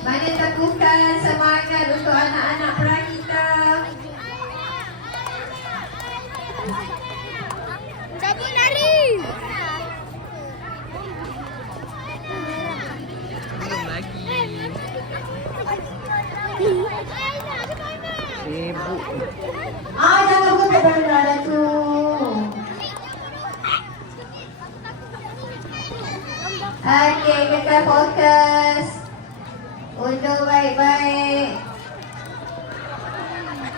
Mana takukan semangat untuk anak-anak perak kita. Cabut lari! Belum lagi. Sibuk. Ah, jangan lupa kepada anak-anak Okey, kita fokus. Undur baik-baik.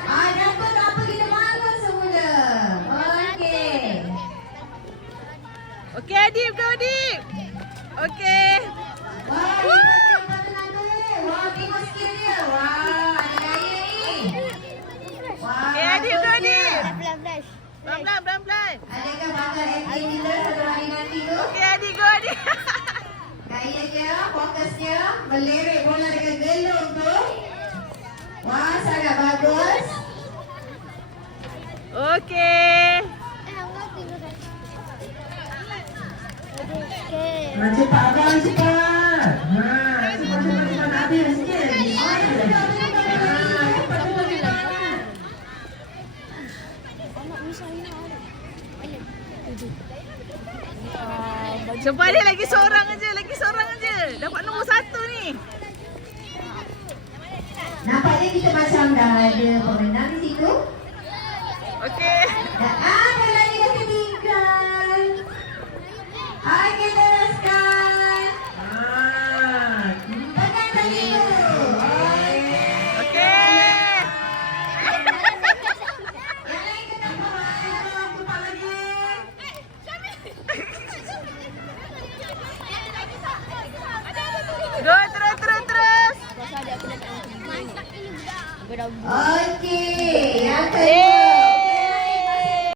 Ah, nampak tak apa kita bangun semula. Okey. Okey Adib, go Adib. Okey. Wah, ni. Wah, tengok skill dia. Wah, ada gaya ni. Wah, Okey Adib, go. Adib. Pelan-pelan, pelan-pelan. Adakah bakal acting kita satu hari nanti tu? Okey Adib, go Adib. Gaya dia, melirik bola dengan gelung tu. Wah, sangat bagus. Okey. Eh. Okey. Ha, cepat abang cepat. Ha, cepat cepat cepat habis sikit. Oh, ya. Cepat dia lagi seorang aja, lagi seorang aja. Dapat nombor satu ni. Nampaknya kita macam dah ada pemenang di situ. Okey. Dan Okay.